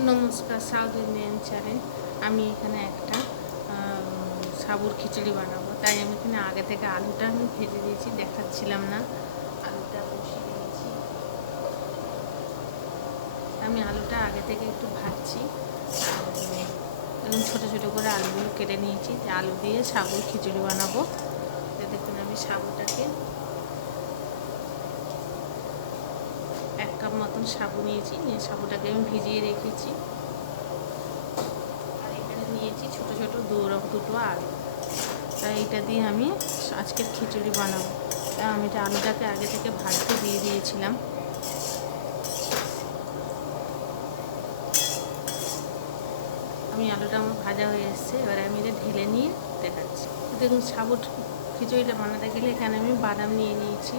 নমস্কার, south Indian channel. আমি এখানে একটা সাবুর খিচুড়ি বানাবো, তাই আমি এখানে আগে থেকে আলুটা ভেজে দিয়েছি, দেখাচ্ছিলাম না। আলুটা বসিয়ে দিয়েছি। আমি আলুটা আগে থেকে একটু ভাজছি, এবং ছোটো ছোটো করে আলুগুলো কেটে নিয়েছি, যে আলু দিয়ে সাবুর খিচুড়ি বানাবো। তো দেখুন, আমি সাবুটাকে 1 কাপ মতন সাবু নিয়েছি, নিয়ে সাবুটাকে আমি ভিজিয়ে রেখেছি। আর এখানে নিয়েছি ছোটো ছোটো দুটো আলু। তাই এটা দিয়ে আমি আজকের খিচুড়ি বানাবো। তাই আমি এটা আলুটাকে আগে থেকে ভাজতে দিয়ে দিয়েছিলাম। আলুটা আমার ভাজা হয়ে এসছে, এবারে আমি এটা ঢেলে নিয়ে দেখাচ্ছি। দেখুন, সাবুর খিচুড়িটা বানাতে গেলে এখানে আমি বাদাম নিয়ে নিয়েছি।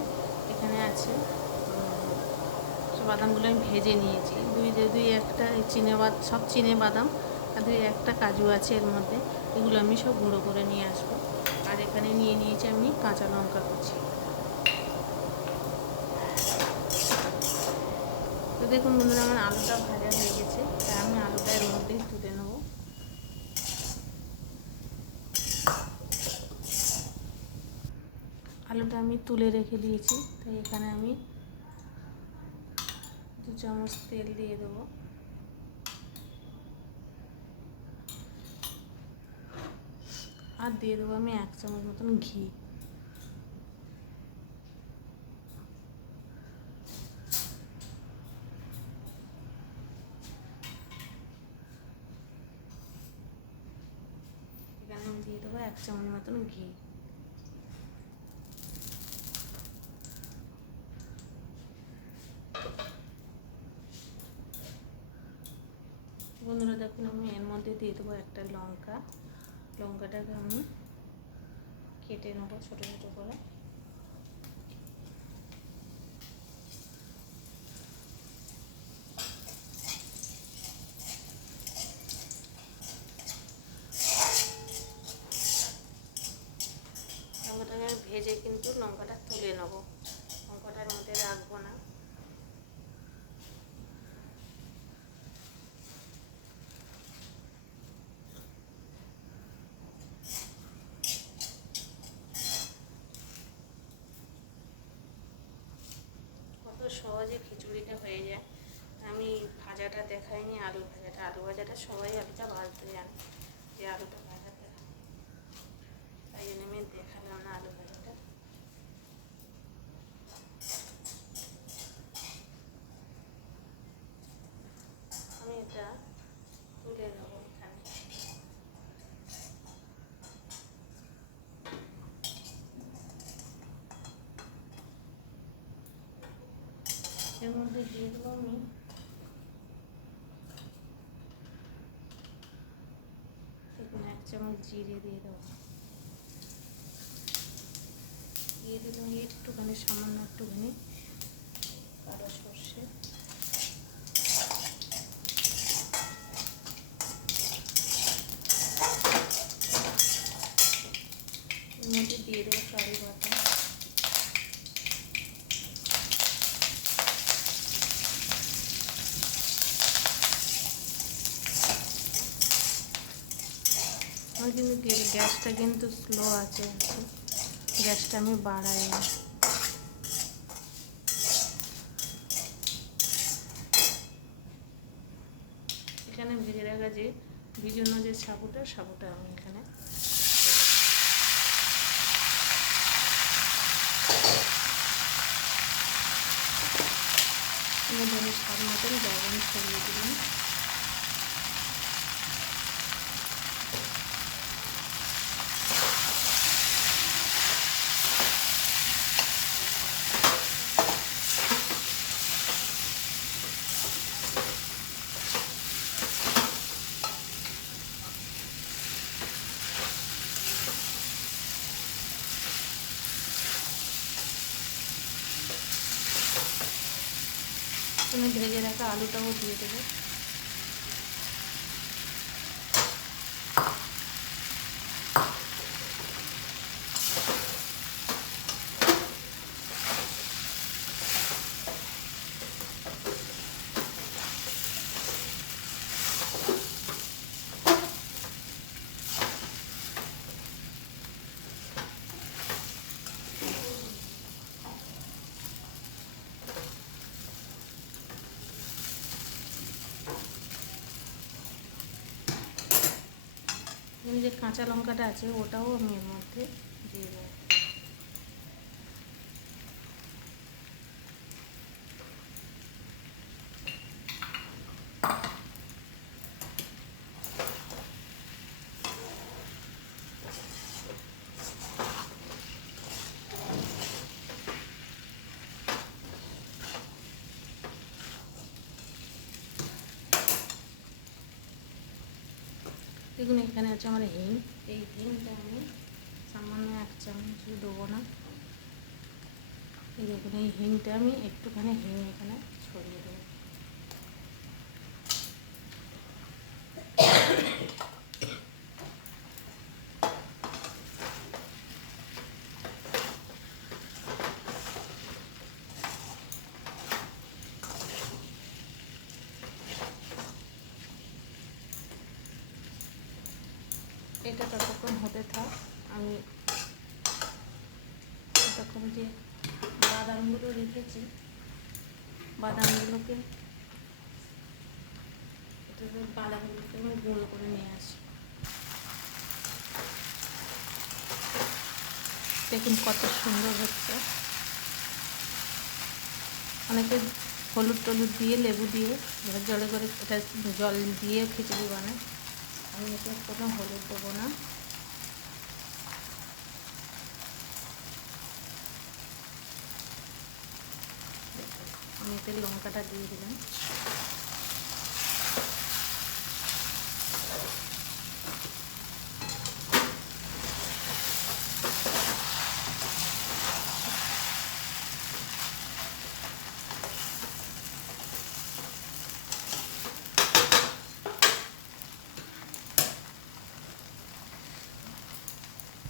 এখানে আছে বাদামগুলো আমি ভেজে নিয়েছি। দুই একটা সব চিনে বাদাম, আর একটা কাজু আছে এর মধ্যে। এগুলো আমি সব গুঁড়ো করে নিয়ে আসবো। আর এখানে নিয়ে নিয়েছি আমি কাঁচা লঙ্কা কুচি। তো দেখুন বন্ধুরা, আমার আলুটা ভাজা হয়ে গেছে, তাই আমি আলুটা এর মধ্যেই তুলে নেব। আলুটা আমি তুলে রেখে দিয়েছি, তাই এখানে আমি 2 চামচ তেল দিয়ে দেবো। আর দিয়ে দেবো আমি 1 চামচ মতন ঘি। এখানে আমি দিয়ে দেবো 1 চামচ মতন ঘি। বন্ধুরা দেখুন, আমি এর মধ্যে দিয়ে দেবো একটা লঙ্কাটাকে আমি কেটে নেবো ছোটো ছোটো করে। লঙ্কাটাকে আমি ভেজে কিন্তু লঙ্কাটা তুলে নেবো, লঙ্কাটার মধ্যে রাখবো না। কত সহজে খিচুড়িটা হয়ে যায়। আমি ভাজাটা দেখাইনি, আলু ভাজাটা সবাই আলুটা ভাজতে জানে, যে আলুটা ভাজাতে, তাই জন্য আমি দেখালাম না আলু ভাজাটা। আমি এটা তুলে নেবো এখানে। এর মধ্যে দিয়ে দেবো আমি দেখুন 1 চামচ জিরে দিয়ে দেবো। দিয়ে দিলাম একটুখানি, সামান্য একটুখানি কালো সর্ষে। এর মধ্যে দিয়ে দেবো কারি পাতা। আমার কিন্তু গ্যাসটা কিন্তু স্লো আছে, গ্যাসটা আমি বাড়াইনি। এখানে ভেজে রাখা যে ভিজানো যে সাবুটা আমি এখানে স্বাদ মতন লবণ ছড়িয়ে দিলাম। আমি ভেজে রাখা আলুটাও দিয়ে দেবো। দেখুন যে কাঁচা লঙ্কাটা আছে ওটাও আমি এর মধ্যে দিয়ে দেবো। দেখুন এখানে আছে আমার হিং। এই হিংটা আমি সামান্য 1 চামচ দেবো না। এই দেখুন এই হিংটা আমি একটুখানি হিং এখানে ছড়িয়ে দেবো। এটা ততক্ষণ হতে থাক। আমি ততক্ষণ যে বাদামগুলো রেখেছি বাদামগুলোকে আমি গুঁড়ো করে নিয়ে আসি। দেখুন কত সুন্দর হচ্ছে। অনেকে হলুদ টলুদ দিয়ে লেবু দিয়ে জলে করে এটা জল দিয়ে খিচুড়ি বানায়। আমি এতে কোনো হলুদ দেবো না। আমি এতে লঙ্কাটা দিয়ে দিলাম।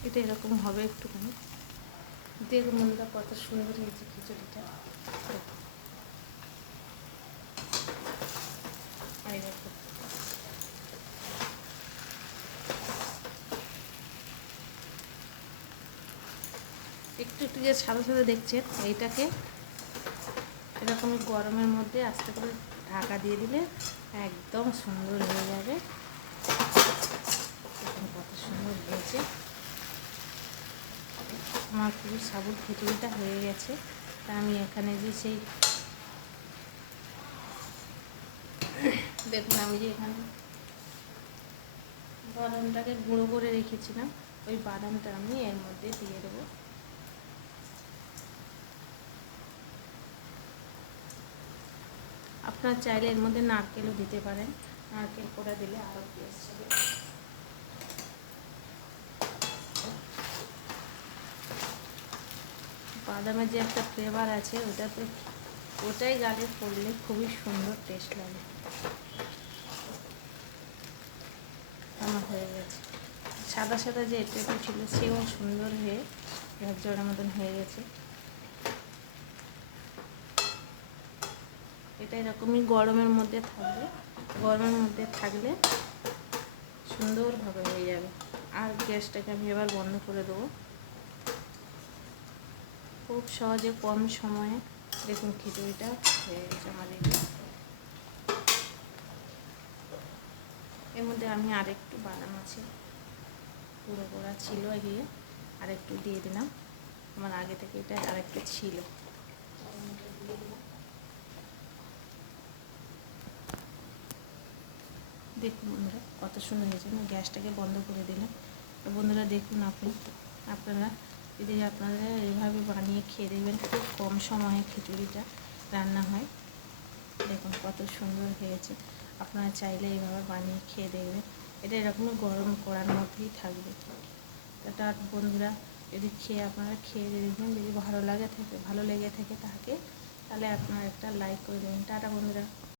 এটা এরকম হবে একটুখানি। দেখুন বন্ধুরা কত সুন্দর হয়েছে খিচুড়িটা। একটু একটু যে সাদা সাদা দেখছেন এইটাকে এরকমই গরমের মধ্যে আস্তে করে ঢাকা দিয়ে দিলে একদম সুন্দর হয়ে যাবে। দেখুন কত সুন্দর হয়েছে। আমার খুবই সাবুত খিচুড়িটা হয়ে গেছে। তা আমি এখানে যে সেই দেখুন আমি যে এখানে বাদামটাকে গুঁড়ো করে রেখেছিলাম ওই বাদামটা আমি এর মধ্যে দিয়ে দেবো। আপনারা চাইলে এর মধ্যে নারকেলও দিতে পারেন। নারকেল করে দিলে আরও টেস্ট হবে। বাদামের যে একটা ফ্লেভার আছে ওটাই গালে পড়লে খুবই সুন্দর টেস্ট লাগে। আমার হয়ে গেছে। সাদা সাদা যে এটা ছিল সেও সুন্দর হয়ে ঝরঝরের মতন হয়ে গেছে। এটা এরকমই গরমের মধ্যে থাকলে সুন্দরভাবে হয়ে যাবে। আর গ্যাসটাকে আমি এবার বন্ধ করে দেবো। খুব সহজে কম সময়ে দেখুন খিচুড়িটা হয়ে গেছে আমাদের। এর মধ্যে আমি আরেকটু বাদাম আছে পুরো করা ছিল এগিয়ে আরেকটু দিয়ে দিলাম। আমার আগে থেকে এটা আরেকটু ছিল। দেখুন বন্ধুরা কত সুন্দর হয়েছে। আমি গ্যাসটাকে বন্ধ করে দিলাম। তো বন্ধুরা দেখুন আপনারা যদি আপনারা এইভাবে বানিয়ে খেয়ে দেখবেন খুব কম সময়ে খিচুড়িটা রান্না হয়। দেখুন কত সুন্দর হয়েছে। আপনারা চাইলে এইভাবে বানিয়ে খেয়ে দেখবেন। এটা এরকমই গরম করার মধ্যেই থাকবে। এটা বন্ধুরা যদি আপনারা খেয়ে দেখবেন, যদি ভালো লেগে থাকে তাহলে আপনারা একটা লাইক করে দেবেন। টাটা বন্ধুরা।